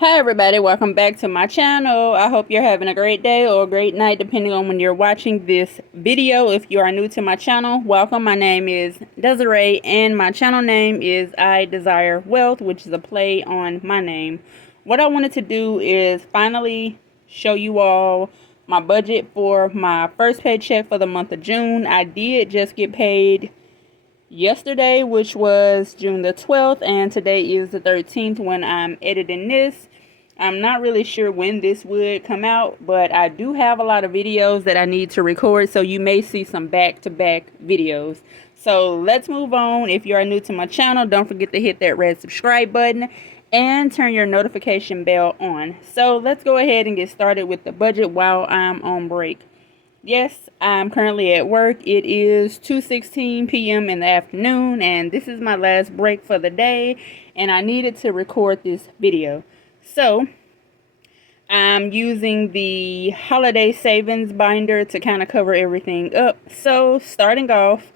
Hi everybody, welcome back to my channel. I hope you're having a great day or a great night depending on when you're watching this video. If you are new to my channel, welcome. My name is Desiree and my channel name is I Desire Wealth, which is a play on my name. What I wanted to do is finally show you all my budget for my first paycheck for the month of June. I did just get paid yesterday, which was June the 12th, and today is the 13th when I'm editing this. I'm not really sure when this would come out, but I do have a lot of videos that I need to record, so you may see some back-to-back videos. So let's move on. If you are new to my channel, don't forget to hit that red subscribe button and turn your notification bell on. So let's go ahead and get started with the budget while I'm on break. Yes, I'm currently at work. It is 2:16 p.m. in the afternoon, and this is my last break for the day, and I needed to record this video. So, I'm using the holiday savings binder to kind of cover everything up. So, starting off,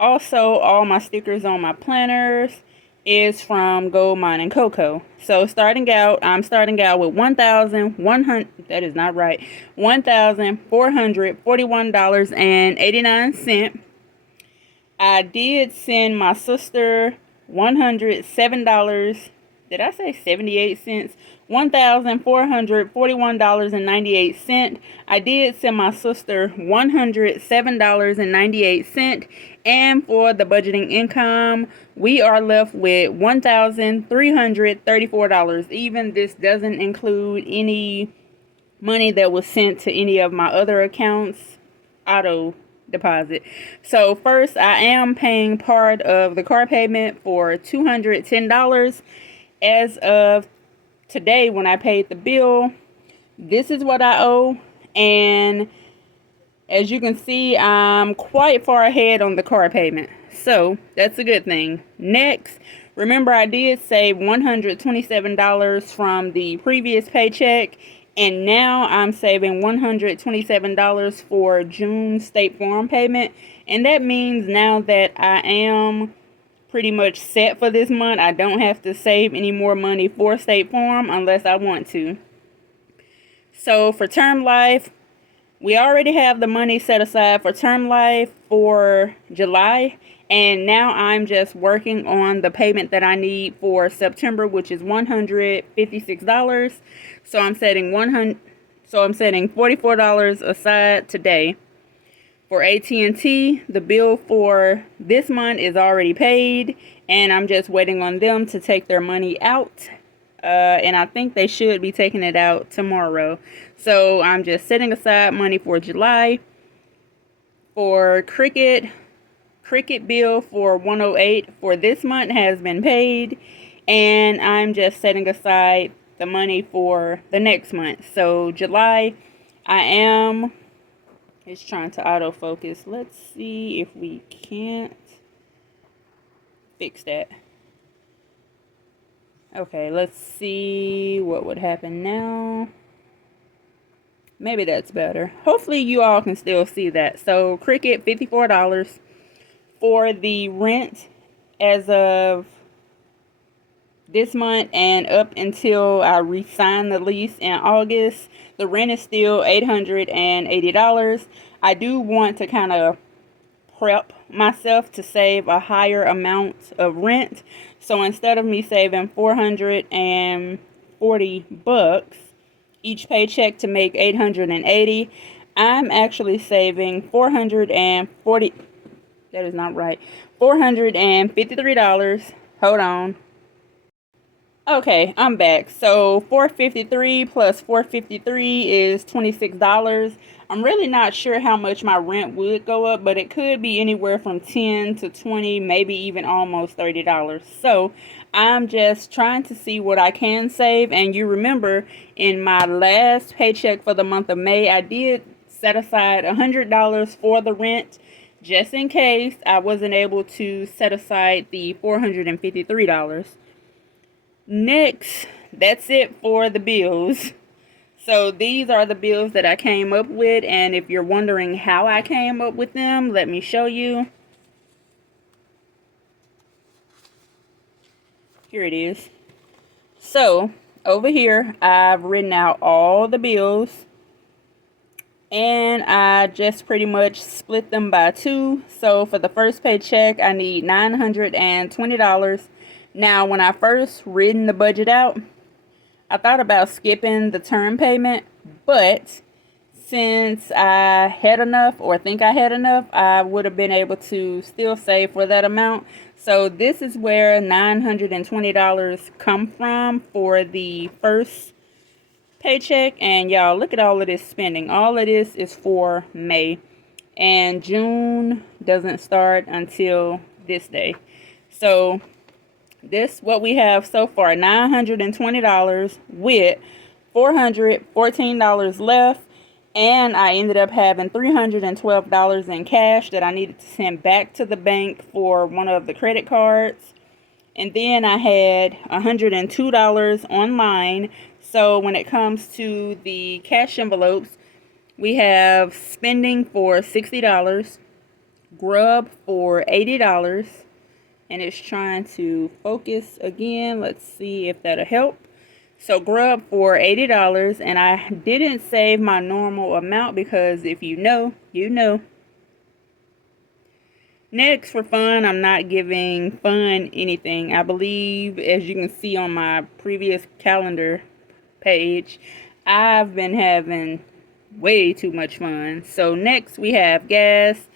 also all my stickers on my planners is from Gold Mining Cocoa. So I'm starting out with $1,441.89. That is not right. $1,441.89. I did send my sister $107. Did I say 78 cents? $1,441.98. I did send my sister $107.98. And for the budgeting income, we are left with $1,334. Even this doesn't include any money that was sent to any of my other accounts, auto deposit. So first, I am paying part of the car payment for $210. As of today, when I paid the bill, this is what I owe, and as you can see, I'm quite far ahead on the car payment, so that's a good thing. Next, remember I did save $127 from the previous paycheck, and now I'm saving $127 for June State Farm payment, and that means now that I am pretty much set for this month. I don't have to save any more money for State Farm unless I want to. So for term life, we already have the money set aside for term life for July, and now I'm just working on the payment that I need for September, which is $156. So I'm setting $44 aside today. For AT&T, the bill for this month is already paid, and I'm just waiting on them to take their money out. And I think they should be taking it out tomorrow. So I'm just setting aside money for July. For Cricket bill for 108 for this month has been paid, and I'm just setting aside the money for the next month. So July, it's trying to autofocus. Let's see if we can't fix that. Okay, let's see what would happen now. Maybe that's better. Hopefully you all can still see that. So Cricket, $54 for the rent as of this month and up until I re-sign the lease in August. The rent is still $880. I do want to kind of prep myself to save a higher amount of rent. So instead of me saving $440 each paycheck to make $880, I'm actually saving $440. That is not right. $453. Hold on. Okay, I'm back. So $453 plus $453 is $26. I'm really not sure how much my rent would go up, but it could be anywhere from $10 to $20, maybe even almost $30. So I'm just trying to see what I can save. And you remember in my last paycheck for the month of May, I did set aside $100 for the rent, just in case I wasn't able to set aside the $453. Next, that's it for the bills. So these are the bills that I came up with, and if you're wondering how I came up with them, let me show you. Here it is. So over here, I've written out all the bills, and I just pretty much split them by 2. So for the first paycheck, I need $920. Now, when I first written the budget out, I thought about skipping the term payment, but since I had enough, or think I had enough, I would have been able to still save for that amount. So this is where $920 come from for the first paycheck. And y'all, look at all of this spending. All of this is for May, and June doesn't start until this day. So this what we have so far, $920 with $414 left. And I ended up having $312 in cash that I needed to send back to the bank for one of the credit cards. And then I had $102 online. So when it comes to the cash envelopes, we have spending for $60, grub for $80, and it's trying to focus again. Let's see if that'll help. So grub for $80, and I didn't save my normal amount because if you know, you know. Next, for fun, I'm not giving fun anything. I believe, as you can see on my previous calendar page, I've been having way too much fun. So next we have gas.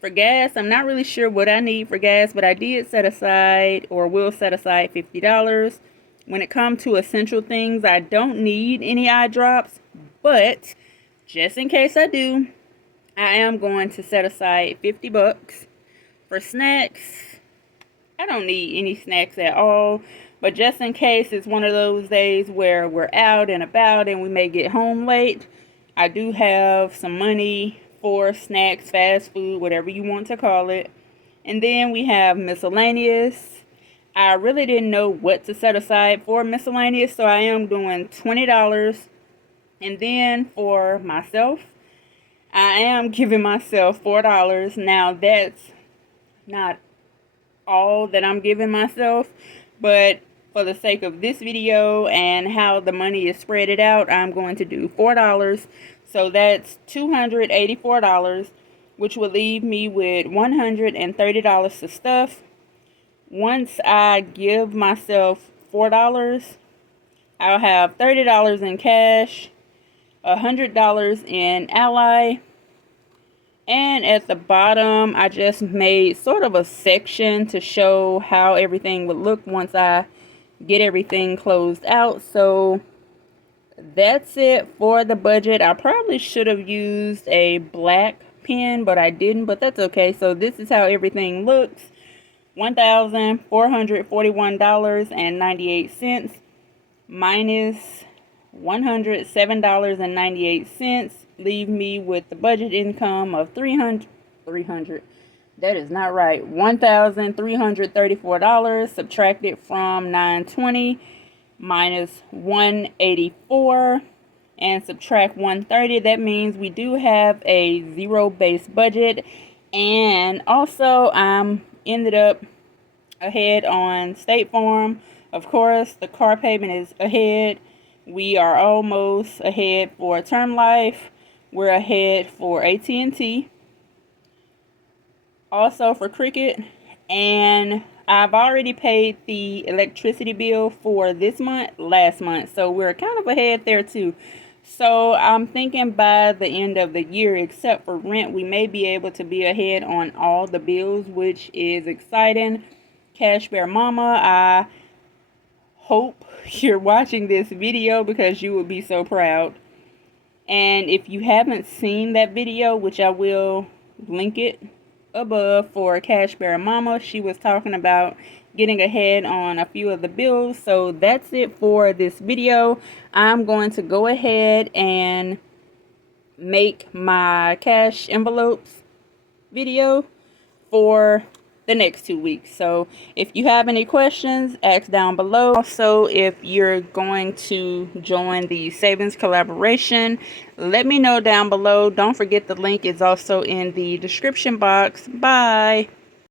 For gas, I'm not really sure what I need for gas, but I did set aside, or will set aside, $50. When it comes to essential things, I don't need any eye drops, but just in case I do, I am going to set aside $50. For snacks, I don't need any snacks at all, but just in case it's one of those days where we're out and about and we may get home late, I do have some money for snacks, fast food, whatever you want to call it. And then we have miscellaneous. I really didn't know what to set aside for miscellaneous, so I am doing $20. And then for myself, I am giving myself $4. Now, that's not all that I'm giving myself, but for the sake of this video and how the money is spread out, I'm going to do $4. So that's $284, which will leave me with $130 to stuff. Once I give myself $4, I'll have $30 in cash, $100 in Ally, and at the bottom I just made sort of a section to show how everything would look once I get everything closed out. So that's it for the budget. I probably should have used a black pen, but I didn't, but that's okay. So this is how everything looks. $1,441.98 minus $107.98 leave me with the budget income of $300. That is not right. $1,334 subtracted from $920 minus $184 and subtract $130. That means we do have a zero-based budget. And also I'm ended up ahead on State Farm. Of course, the car payment is ahead. We are almost ahead for term life. We're ahead for AT&T. Also for Cricket. And I've already paid the electricity bill for this month, last month. So we're kind of ahead there too. So I'm thinking by the end of the year, except for rent, we may be able to be ahead on all the bills, which is exciting. Cash Bear Mama, I hope you're watching this video because you would be so proud. And if you haven't seen that video, which I will link it above for Cash Bear Mama, she was talking about getting ahead on a few of the bills. So that's it for this video. I'm going to go ahead and make my cash envelopes video for the next 2 weeks. So if you have any questions, ask down below. Also, if you're going to join the savings collaboration, let me know down below. Don't forget the link is also in the description box. Bye.